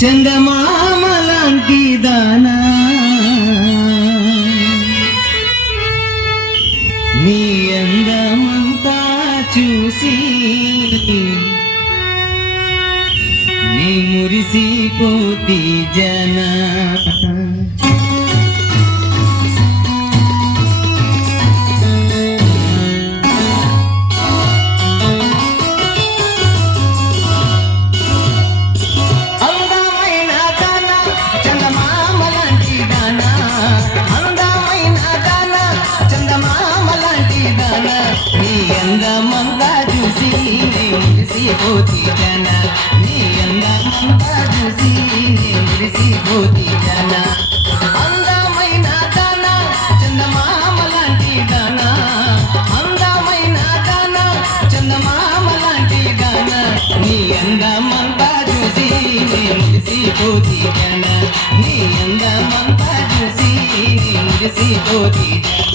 చందమామ లాంటి దానా నీ అందమంతా చూసి నీ మురిసిపోతి జనా అందమంతా చూసి మురిసిపోతి జన నీ అందమంతా చూసి మురిసిపోతి జన అందమైన దాన చందమామ లాంటి దాన అందమైన దాన చందమామ లాంటి దాన నీ అందమంతా చూసి మురిసిపోతి జన నీ అందమంతా చూసి మురిసిపోతి జన